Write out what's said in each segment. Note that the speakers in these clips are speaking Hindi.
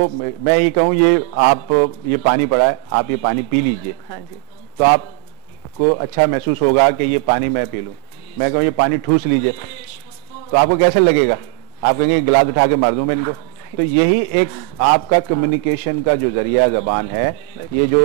तो मैं ये कहूँ, ये आप ये पानी पड़ा है, आप ये पानी पी लीजिए। हाँ जी। तो आपको अच्छा महसूस होगा कि ये पानी मैं पी लूँ। मैं कहूँ ये पानी ठूस लीजिए, तो आपको कैसे लगेगा? आप कहेंगे गिलास उठा के मार दूं मैं इनको। तो यही एक आपका कम्युनिकेशन का जो जरिया जबान है, ये जो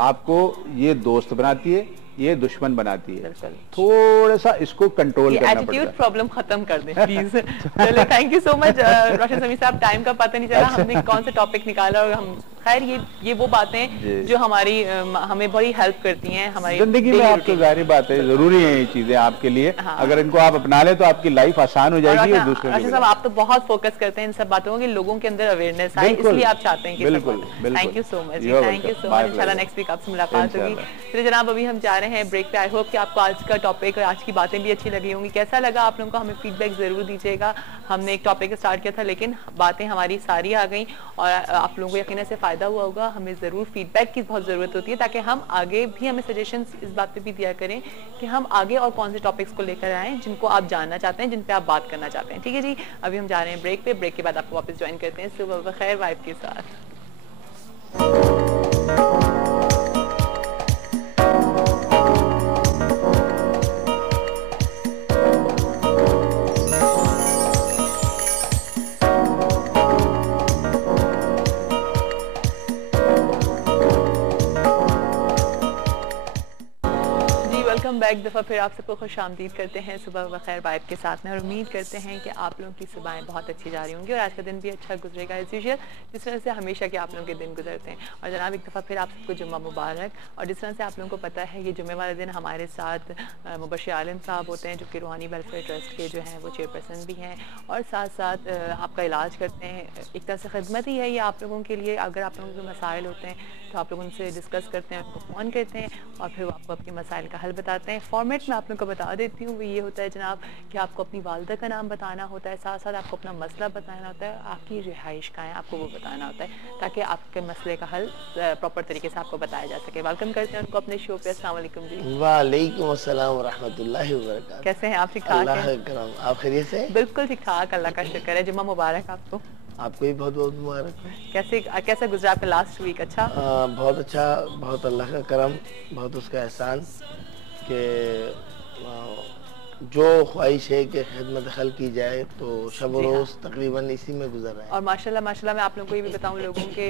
आपको ये दोस्त बनाती है, ये दुश्मन बनाती है। थोड़ा सा इसको कंट्रोल करना पड़ता है। एटीट्यूड प्रॉब्लम खत्म कर दें प्लीज। चलिए, थैंक यू सो मच रोशन समीर साहब। टाइम का पता नहीं चला हमने कौन सा टॉपिक निकाला, और हम खैर ये वो बातें जो हमारी हमें बड़ी हेल्प करती हैं हमारी जिंदगी में। आपको जाहिर बात है जरूरी है ये चीजें आपके लिए। हाँ। अगर इनको आप अपना ले तो आपकी लाइफ आसान हो जाएगी। और दूसरे रोशन साहब, आप तो बहुत फोकस करते हैं इन सब बातों की, लोगों के अंदर अवेयरनेस आए, इसलिए आप चाहते हैं कि बिल्कुल। Thank you so much, thank you so much. इंशाल्लाह नेक्स्ट वीक आपसे मुलाकात होगी। फिर जनाब अभी हम जा रहे हैं ब्रेक पे। आई होप कि आपको आज का टॉपिक और आज की बातें भी अच्छी लगी होंगी। कैसा लगा आप लोगों को हमें फीडबैक जरूर दीजिएगा। हमने एक टॉपिक स्टार्ट किया था, लेकिन बातें हमारी सारी आ गई और आप लोगों को यकीनन से फायदा हुआ होगा। हमें जरूर फीडबैक की बहुत जरूरत होती है, ताकि हम आगे भी हमें सजेशंस इस बात पे भी दिया करें कि हम आगे और कौन से टॉपिक्स को लेकर आए जिनको आप जानना चाहते हैं, जिन पे आप बात करना चाहते हैं। ठीक है जी, अभी हम जा रहे हैं ब्रेक पे। ब्रेक के बाद आपको वापस ज्वाइन करते हैं सुबह बखैर वाइब के साथ। एक दफ़ा फिर आप सबको खुश आमदीद करते हैं सुबह बखैर वाइब के साथ में, और उम्मीद करते हैं कि आप लोगों की सुबहें बहुत अच्छी जा रही होंगी और आज का दिन भी अच्छा गुजरेगा एज यूजुअल, जिस तरह से हमेशा के आप लोगों के दिन गुजरते हैं। और जनाब एक दफ़ा फिर आप सबको जुम्मा मुबारक। और जिस तरह से आप लोगों को पता है ये जुम्मे वाले दिन हमारे साथ मुबश्शिर आलम साहब होते हैं, जो कि रूहानी वेलफेयर ट्रस्ट के जो हैं वो चेयरपर्सन भी हैं, और साथ साथ आपका इलाज करते हैं। एक तरह से खिदमत ही है ये आप लोगों के लिए। अगर आप लोगों के मसाइल होते हैं तो आप लोग उनसे डिस्कस करते हैं, उनको फ़ोन करते हैं और फिर वो आपको अपने मसाइल का हल बताते हैं। फॉर्मेट में आप लोगों को बता देती हूँ, वो ये होता है जनाब कि आपको अपनी वालदा का नाम बताना होता है, साथ साथ आपको अपना मसला बताना होता है, आपकी रिहाइश कहाँ है आपको वो बताना होता है, ताकि आपके मसले का हल प्रॉपर तरीके से आपको बताया जा सके। वेलकम करते हैं उनको अपने शो पे। अस्सलाम वालेकुम जी। वालेकुम अस्सलाम व रहमतुल्लाहि व बरकातहू। कैसे हैं आप? ठीक ठाक हैं? आप खैरियत से? बिल्कुल ठीक ठाक, अल्लाह का शुक्र है। जुम्मा मुबारक आपको। आपको भी बहुत बहुत मुबारक। कैसे गुजरा आपका लास्ट वीक? अच्छा, बहुत अच्छा, बहुत अल्लाह का करम, बहुत उसका एहसान कि जो ख्वाहिश है कि खिदमत खल की जाए तो शब रोज़ तकरीबन इसी में गुजर रहा है। और माशाल्लाह माशाल्लाह मैं आप लोगों को ये भी बताऊं, लोगों के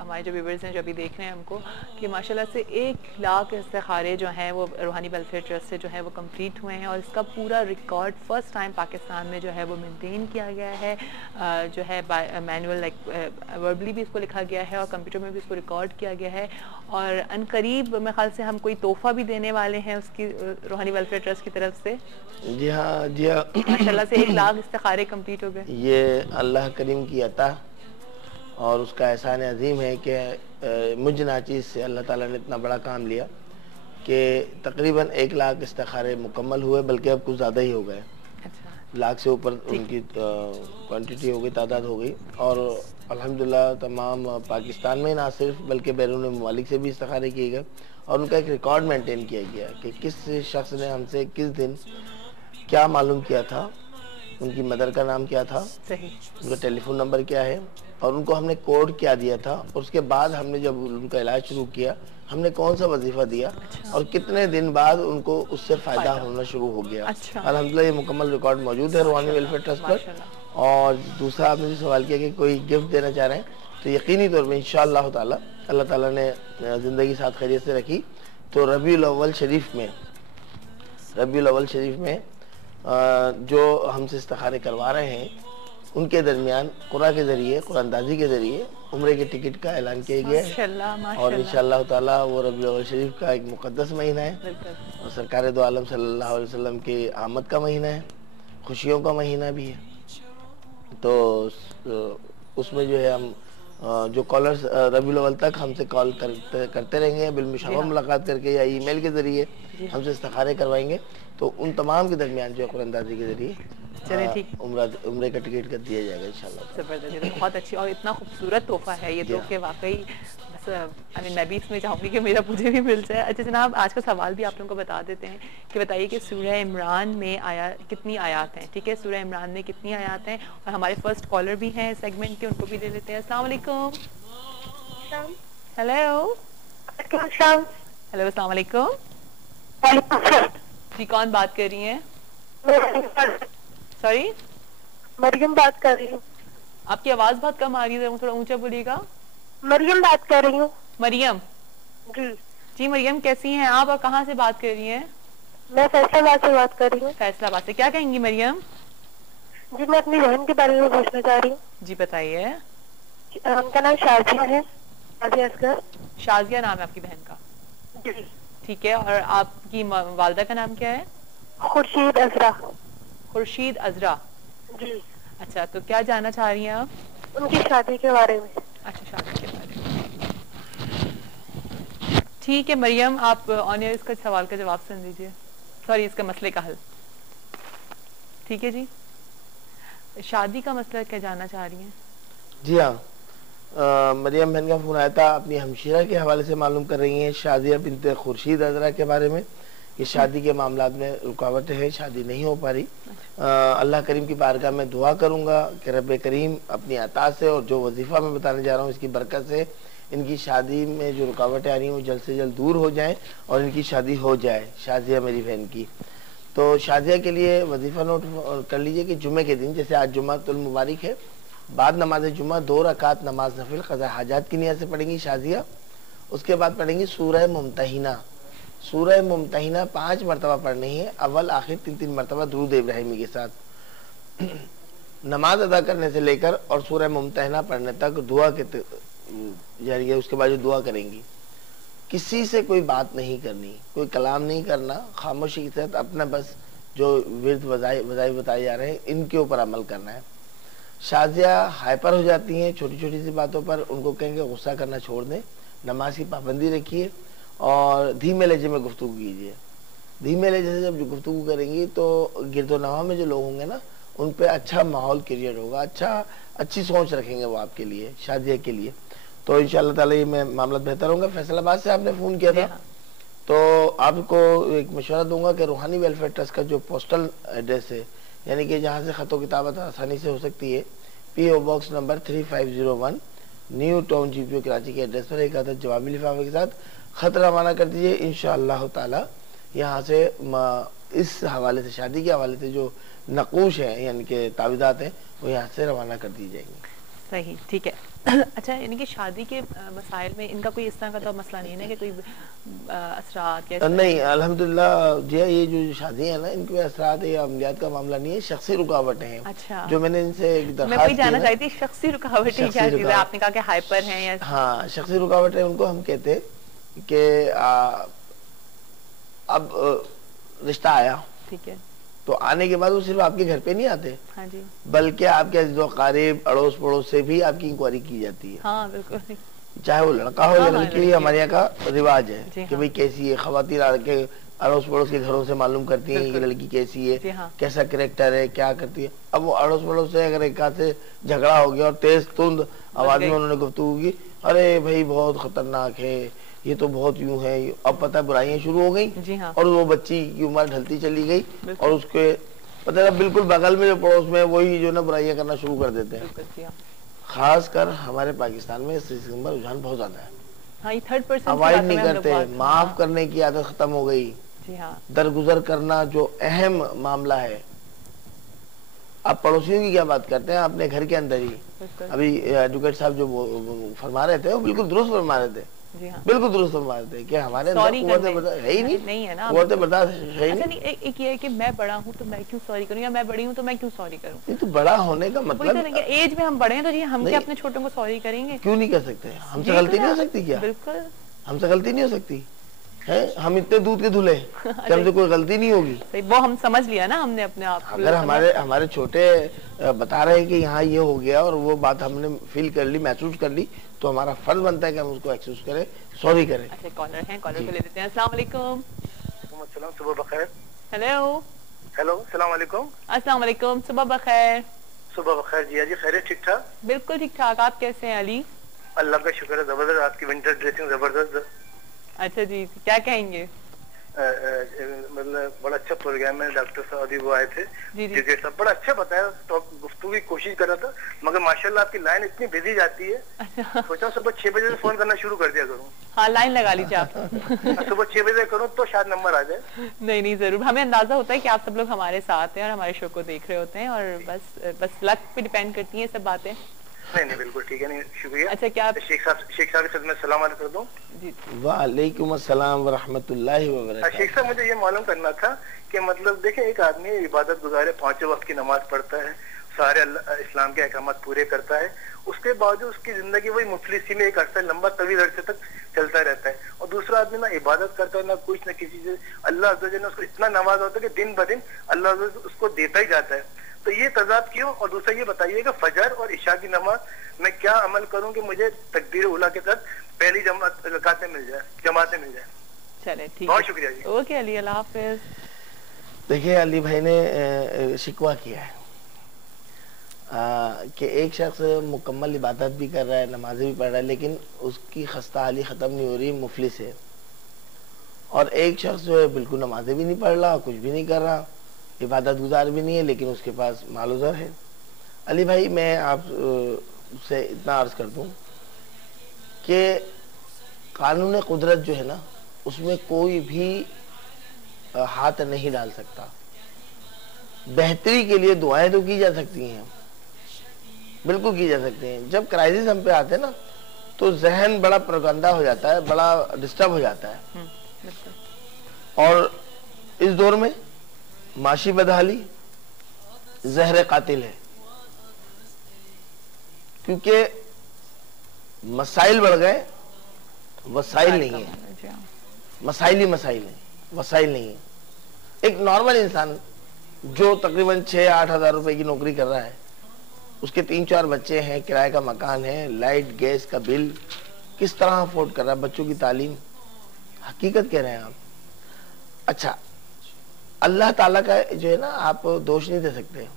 हमारे जो व्यूअर्स हैं जो अभी देख रहे हैं हमको, कि माशाल्लाह से 1 लाख इस्तिखारे जो हैं वो रूहानी वेलफेयर ट्रस्ट से जो है वो कंप्लीट हुए हैं, और इसका पूरा रिकॉर्ड फर्स्ट टाइम पाकिस्तान में जो है वो मेंटेन किया गया है, जो है मैनुअल लाइक वर्बली भी इसको लिखा गया है और कंप्यूटर में भी इसको रिकॉर्ड किया गया है। और अनकरीब मेरे ख्याल से हम कोई तोहफा भी देने वाले हैं उसकी रूहानी वेलफेयर ट्रस्ट की तरफ से। जी हाँ, जी हाँ, माशाल्लाह से 1 लाख इस्तिखारे कंप्लीट हो गए। ये अल्लाह करीम की अता और उसका एहसान अजीम है कि मुझ नाचीज़ से अल्लाह ताला ने इतना बड़ा काम लिया कि तकरीबन 1 लाख इस्तिखारे मुकम्मल हुए, बल्कि अब कुछ ज़्यादा ही हो गए। अच्छा। लाख से ऊपर उनकी क्वांटिटी हो गई, तादाद हो गई। और अल्हम्दुलिल्लाह तमाम पाकिस्तान में ना सिर्फ बल्कि बैरून ममालिक से भी इस्तिखारे किए गए, और उनका एक रिकॉर्ड मेंटेन किया गया कि किस शख्स ने हमसे किस दिन क्या मालूम किया था, उनकी मदर का नाम क्या था, सही, उनका टेलीफोन नंबर क्या है, और उनको हमने कोड क्या दिया था, और उसके बाद हमने जब उनका इलाज शुरू किया हमने कौन सा वजीफा दिया। अच्छा। और कितने दिन बाद उनको उससे फ़ायदा होना शुरू हो गया। अच्छा। अल्हम्दुलिल्लाह ये मुकम्मल रिकॉर्ड मौजूद है रूहानी वेलफेयर ट्रस्ट पर। और दूसरा आपने जो सवाल किया कि कोई गिफ्ट देना चाह रहे हैं, तो यकीनी तौर पर इंशाअल्लाह ताला अल्लाह ताला ने ज़िंदगी साथ खैरियत से रखी तो रबीउल अव्वल शरीफ में जो हमसे इस्तिखारे करवा रहे हैं उनके दरमियान कुरान के ज़रिए, कुरानदाजी के ज़रिए उम्रे के टिकट का ऐलान किया गया है। और इंशाअल्लाह ताला वो रबीउल अव्वल शरीफ का एक मुक़द्दस महीना है और सरकार दो आलम सल्लल्लाहु अलैहि वसल्लम की आमद का महीना है, खुशियों का महीना भी है। तो उसमें जो है हम जो कॉलर्स रबीउल अव्वल तक हमसे कॉल करते रहेंगे, बिलमुशावरा मुलाकात करके या ईमेल के ज़रिए हमसे इस्तिखारे करवाएंगे, तो उन तमाम के दरमियान जो है कुरानदाजी के ज़रिए उम्रे का टिकट कर दिया जाएगा इंशाल्लाह। ज़बरदस्त, बहुत अच्छी और इतना खूबसूरत तोहफा है ये तो कि वाकई मैं भी इसमें चाहूँगी कि मेरा मुझे भी मिल जाए। अच्छा जनाब, आज का सवाल भी आप लोगों को बता देते हैं कि बताइए कि सूरह इमरान में कितनी आयात हैं। ठीक है, सूरह इमरान में कितनी आयात हैं। और हमारे फर्स्ट कॉलर भी हैं सेगमेंट के, उनको भी ले लेते हैं। अस्सलाम वालेकुम। हेलो हेलो, अस्सलाम वालेकुम जी, कौन बात कर रही हैं? सॉरी, मरियम बात कर रही हूँ। आपकी आवाज बहुत कम आ रही है, थोड़ा ऊंचा बोलिएगा। मरियम बात कर रही हूँ। मरियम जी जी, मरियम कैसी हैं आप और कहाँ से बात कर रही हैं? मैं फैसलाबाद से बात कर रही हूँ। फैसलाबाद से, क्या कहेंगी मरियम? जी मैं अपनी बहन के बारे में पूछना चाह रही हूँ। जी बताइए। उनका नाम शाजिया है, शाजिया असगर। शाजिया नाम है आपकी बहन का? जी ठीक है, और आपकी वालदा का नाम क्या है? खुर्शीद अजरा। खुर्शीद अजरा जी। अच्छा, तो क्या जानना चाह रही हैं आप? उनकी शादी के बारे में। अच्छा, शादी के बारे में। ठीक है मरियम, आप ऑन एयर इसका सवाल का जवाब सुन लीजिए, सॉरी इसका मसले का हल। ठीक है जी, शादी का मसला क्या जानना चाह रही हैं? जी हाँ, मरियम बहन का फोन आया था, अपनी हमशीरा के हवाले से मालूम कर रही हैं शादिया बिनते खुर्शीद अजरा के बारे में कि शादी के मामलात में रुकावटें हैं, शादी नहीं हो पा रही। अल्लाह करीम की बारगाह में दुआ करूंगा कि रब करीम अपनी अता से और जो वजीफ़ा मैं बताने जा रहा हूँ इसकी बरकत से इनकी शादी में जो रुकावटें आ रही हैं वो जल्द से जल्द दूर हो जाएं और इनकी शादी हो जाए, शादिया मेरी बहन की। तो शादिया के लिए वजीफ़ा नोट कर लीजिए कि जुमे के दिन, जैसे आज जुम्मतुल मुबारक है, बाद नमाज जुम्मा 2 रकात नमाज नफिल क़ज़ा हाजात की नियत से पढ़ेंगी शादिया। उसके बाद पढ़ेंगी सूरह मुमतहिना। सूरह मुमतहिना 5 मरतबा पढ़नी है, अव्वल आखिर 3-3 मरतबा दुरूद इब्राहिमी के साथ। नमाज अदा करने से लेकर और सूरह मुमतहिना पढ़ने तक दुआ के जरिए उसके बाद जो दुआ करेंगी, किसी से कोई बात नहीं करनी, कोई कलाम नहीं करना, खामोशी के साथ अपना बस जो विर्द वज़ाइफ बताए जा रहे हैं इनके ऊपर अमल करना है। शाजिया हाइपर हो जाती हैं छोटी छोटी सी बातों पर, उनको कहेंगे गुस्सा करना छोड़ दें, नमाज की पाबंदी रखिए और धीमे लहजे में गुफ्तगू कीजिए। धीमे लहजे से जब गुफ्तगू करेंगी तो गिरदोनवा में जो लोग होंगे ना उन पे अच्छा माहौल क्रिएट होगा, अच्छी सोच रखेंगे वो आपके लिए, शादिया के लिए। तो इंशाअल्लाह ताला ये मैं मामला बेहतर होगा। फैसलाबाद से आपने फ़ोन किया था, तो आपको एक मशवरा दूंगा कि रूहानी वेलफेयर ट्रस्ट का जो पोस्टल एड्रेस है, यानी कि जहाँ से ख़तो किताबत आसानी से हो सकती है, PO box number 3501 new town GPO Karachi के एड्रेस पर एक आदत जवाबी लिफाफे के साथ ख़त रवाना कर दीजिए। इंशाअल्लाह ताला यहाँ से इस हवाले से, शादी के हवाले से जो नक़ूश हैं यानी कि तावीज़ात हैं वो यहाँ से रवाना कर दी जाएंगी। सही, ठीक है। अच्छा, यानी कि शादी के मसाइल में इनका कोई इस तरह का तो मसला नहीं है ना कि कोई असरात या नहीं, अल्हम्दुलिल्लाह जी, ये जो शादी है ना इनके असरात या अमलियात का मामला नहीं है, शख्सी रुकावटें हैं। अच्छा, जो मैंने इनसे मैं वही जानना चाहती थी, शख्सी रुकावटें क्या चीज़ है? आपने कहा कि हाइपर हैं या? हाँ, शख्सी रुकावटें उनको हम कहते हैं कि अब रिश्ता आया, ठीक है, तो आने के बाद वो सिर्फ आपके घर पे नहीं आते, हाँ जी, बल्कि आपके अज़ीज़-ओ-क़रीब अड़ोस पड़ोस से भी आपकी इंक्वायरी की जाती है। हाँ बिल्कुल, चाहे वो लड़का हो या लड़की, हमारे यहाँ का रिवाज है कि भाई कैसी है, ख़वातीन आके अड़ोस पड़ोस के घरों से मालूम करती हैं कि लड़की कैसी है, कैसा कैरेक्टर है, क्या करती है। अब वो अड़ोस पड़ोस से अगर एक से झगड़ा हो गया और तेज तुंद आवाज में उन्होंने गुफ्तगू की, अरे भाई बहुत खतरनाक है, ये तो बहुत यूं है, अब पता है बुराइयां शुरू हो गई। हाँ। और वो बच्ची की उम्र ढलती चली गई और उसके पता है बिल्कुल बगल में जो पड़ोस में वही जो ना बुराइयां करना शुरू कर देते हैं। खासकर हमारे पाकिस्तान में इस किस्म का रुझान बहुत ज्यादा है। हाँ, ये 3rd-person अवॉइड नहीं करते, माफ करने की आदत खत्म हो गई। दरगुजर करना जो अहम मामला है, आप पड़ोसियों की क्या बात करते हैं, अपने घर के अंदर ही। अभी एडवोकेट साहब जो फरमा रहे थे वो बिल्कुल दुरुस्त फरमा रहे थे। हाँ। बिल्कुल दुरुस्त बात है कि हमारे अंदर है ही नहीं है ना, बर्दाश्त है ही नहीं। एक ये है कि मैं बड़ा हूँ तो मैं क्यों सॉरी करूँ, या मैं बड़ी हूँ तो मैं क्यों सॉरी करूँ। ये तो बड़ा होने का मतलब एज में हम बड़े हैं तो जी हम क्या अपने छोटों को सॉरी करेंगे? क्यों नहीं कर सकते? हमसे गलती नहीं हो सकती क्या? बिल्कुल, हमसे गलती नहीं हो सकती है। हम इतने दूध के धुले कि हमसे कोई गलती नहीं होगी। वो हम समझ लिया ना हमने अपने आप। अगर हमारे छोटे बता रहे हैं कि यहाँ ये हो गया और वो बात हमने फील कर ली, महसूस कर ली, तो हमारा फर्ज बनता है कि हम उसको एक्सेस करें, सॉरी करें। अच्छा, कॉलर हैं, कॉलर को ले लेते हैं। अस्सलाम वालेकुम। सुबह बखैर। हेलो हेलो, अस्सलाम वालेकुम। अस्सलाम वालेकुम, सुबह बखैर। सुबह बखैर जी, जी खैरियत, ठीक ठाक? बिल्कुल ठीक ठाक, आप कैसे हैं अली? अल्लाह का शुक्र है, जबरदस्त। आपकी विंटर ड्रेसिंग जबरदस्त। अच्छा जी, क्या कहेंगे? मतलब बड़ा अच्छा प्रोग्राम है, डॉक्टर साहब अभी वो आए थे, जी सब बड़ा अच्छा बताया, तो गुफ्तगू की कोशिश कर रहा था, मगर माशाल्लाह आपकी लाइन इतनी बिजी जाती है। अच्छा। सोचा सुबह 6 बजे से फोन करना शुरू कर दिया करूँ। हाँ, लाइन लगा लीजिए आप। सुबह 6 बजे करूँ तो शायद नंबर आ जाए। नहीं नहीं, जरूर, हमें अंदाजा होता है कि आप सब लोग हमारे साथ हैं और हमारे शो को देख रहे होते हैं, और बस लक पे डिपेंड करती हैं सब बातें। नहीं बिल्कुल ठीक है, नहीं शुक्रिया। अच्छा, क्या शेख साहब के साथ मैं सलाम अलैकुम कर दूं? जी, वालेकुम अस्सलाम व रहमतुल्लाहि व बरकातहू। शेख साहब, मुझे ये मालूम करना था कि मतलब देखें, एक आदमी इबादत गुजारे, 5 वक्त की नमाज पढ़ता है, सारे इस्लाम के अहकामात पूरे करता है, उसके बावजूद उसकी जिंदगी वही मुफलिसी में एक अरसा लंबा तवील अरसे तक चलता रहता है। और दूसरा आदमी ना इबादत करता है, ना कुछ, ना किसी से, अल्लाह अज़्ज़ा वजल ने उसको इतना नवाजा होता है कि दिन ब दिन अल्लाह अज़्ज़ा वजल उसको देता ही जाता है। तो ये तजाद क्यों? और दूसरा ये बताइएगा, फजर और इशा की नमाज मैं क्या अमल करूं कि मुझे तकबीर उला के साथ पहली जमातें मिल जाए? चले ठीक, बहुत शुक्रिया जी। ओके अली, अल्लाह हाफिज। देखिए, अली भाई ने शिकवा किया है कि एक शख्स मुकम्मल इबादत भी कर रहा है, नमाजें भी पढ़ रहा है, लेकिन उसकी खस्ता हाली ख़त्म नहीं हो रही, मुफलिस है। और एक शख्स जो है बिल्कुल नमाजें भी नहीं पढ़ रहा, कुछ भी नहीं कर रहा, इबादत गुजार भी नहीं है, लेकिन उसके पास माल उज़र है। अली भाई, मैं आप से इतना अर्ज़ कर दूं कि कानून कुदरत जो है ना, उसमें कोई भी हाथ नहीं डाल सकता। बेहतरी के लिए दुआएं तो की जा सकती हैं, बिल्कुल की जा सकती हैं। जब क्राइसिस हम पे आते हैं ना, तो जहन बड़ा प्रगंदा हो जाता है, बड़ा डिस्टर्ब हो जाता है। और इस दौर में माशी बदहाली जहर कातिल है, क्योंकि मसाइल बढ़ गए, वसाइल नहीं है। मसाइल ही मसाइल है, वसाइल नहीं है। एक नॉर्मल इंसान जो तकरीबन 6-8 हज़ार रुपए की नौकरी कर रहा है, उसके 3-4 बच्चे हैं, किराए का मकान है, लाइट गैस का बिल किस तरह अफोर्ड कर रहा है, बच्चों की तालीम, हकीकत कह रहे हैं आप। अच्छा, अल्लाह ताला का जो है ना, आप दोष नहीं दे सकते।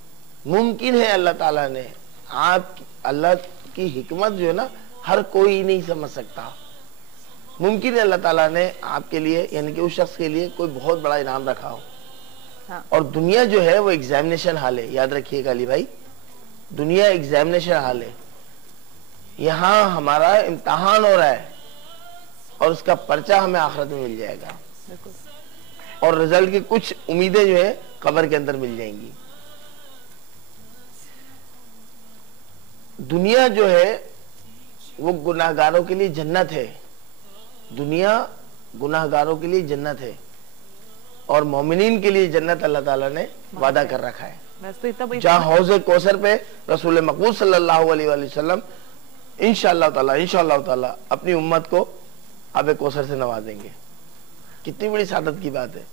मुमकिन है अल्लाह ताला ने, आप अल्लाह की हिकमत जो है ना, हर कोई नहीं समझ सकता। मुमकिन है अल्लाह ताला ने आपके लिए, यानी कि उस शख्स के लिए कोई बहुत बड़ा इनाम रखा हो। हाँ। और दुनिया जो है वो एग्जामिनेशन हाल है, याद रखिएगा अली भाई, दुनिया एग्जामिनेशन हाल है। यहाँ हमारा इम्तहान हो रहा है और उसका पर्चा हमें आखिरत में मिल जाएगा, और रिजल्ट की कुछ उम्मीदें जो है कब्र के अंदर मिल जाएंगी। दुनिया जो है वो गुनाहगारों के लिए जन्नत है, दुनिया गुनाहगारों के लिए जन्नत है, और मोमिनीन के लिए जन्नत अल्लाह ताला ने वादा कर रखा है। जहाँ हौज़ कौसर पे रसूल मकबूल सल्लल्लाहु अलैहि वसल्लम इंशाअल्लाह ताला अपनी उम्मत को आबे कौसर से नवाजेंगे। कितनी बड़ी सादत की बात है,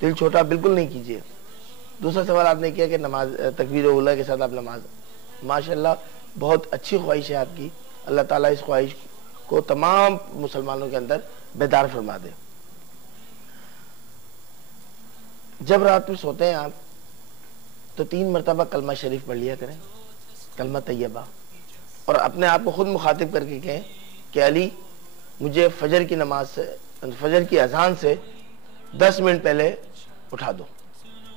दिल छोटा बिल्कुल नहीं कीजिए। दूसरा सवाल आपने किया कि नमाज तकबीर उला के साथ आप नमाज, माशाल्लाह बहुत अच्छी ख्वाहिश है आपकी। अल्लाह ताला इस ख्वाहिश को तमाम मुसलमानों के अंदर बेदार फरमा दे। जब रात में सोते हैं आप, तो 3 मरतबा कलमा शरीफ पढ़ लिया करें, कलमा तैयबा, और अपने आप को खुद मुखातिब करके कहें कि अली, मुझे फजर की नमाज से, फजर की अजान से 10 मिनट पहले उठा दो।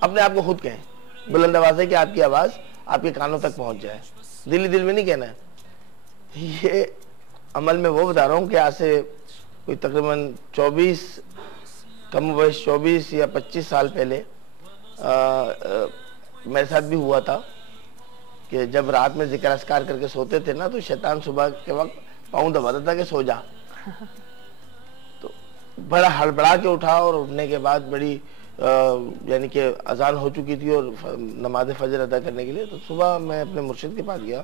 अपने आप को खुद कहें बुलंद आवाज़ है कि आपकी आवाज़ आपके कानों तक पहुंच जाए, दिल में नहीं कहना है। ये अमल में वो बता रहा हूँ कि आज से कोई तकरीबन 24 या 25 साल पहले मेरे साथ भी हुआ था कि जब रात में जिक्र अस्कार करके सोते थे ना, तो शैतान सुबह के वक्त पाँव दबाता था कि सो जा। तो बड़ा हड़बड़ा के उठा, और उठने के बाद बड़ी यानी कि अजान हो चुकी थी और नमाज फजर अदा करने के लिए। तो सुबह मैं अपने मुर्शिद के पास गया,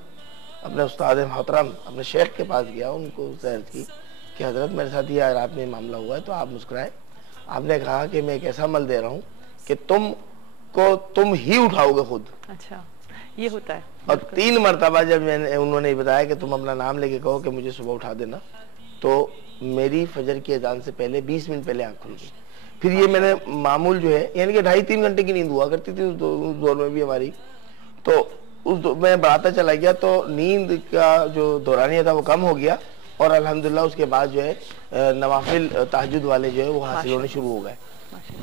अपने उस्ताद मोहतरम, अपने शेख के पास गया, उनको अर्ज़ की कि हज़रत मेरे साथ ये रात में मामला हुआ है। तो आप मुस्कुराए, आपने कहा कि मैं एक ऐसा अमल दे रहा हूँ कि तुम ही उठाओगे खुद। अच्छा, ये होता है। और 3 मरतबा जब उन्होंने बताया कि तुम अपना नाम लेके कहो कि मुझे सुबह उठा देना, तो मेरी फजर की अजान से पहले 20 मिनट पहले आँख खुल गई। फिर ये मैंने मामूल जो है, यानी कि 2.5-3 घंटे की नींद हुआ करती थी उस दौर में भी हमारी, तो मैं बढ़ाता चला गया, तो नींद का जो दौरानिया था वो कम हो गया, और अल्हम्दुलिल्लाह उसके बाद जो है नवाफिल तहज्जुद वाले जो है वो हासिल होने शुरू हो गए।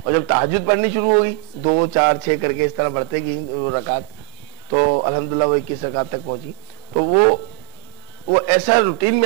और जब तहज्जुद पढ़नी शुरू होगी 2, 4, 6 करके इस तरह बढ़ते गई रकात, तो अल्हम्दुलिल्लाह वो 21 रकात तक पहुंची। तो वो ऐसा रूटीन में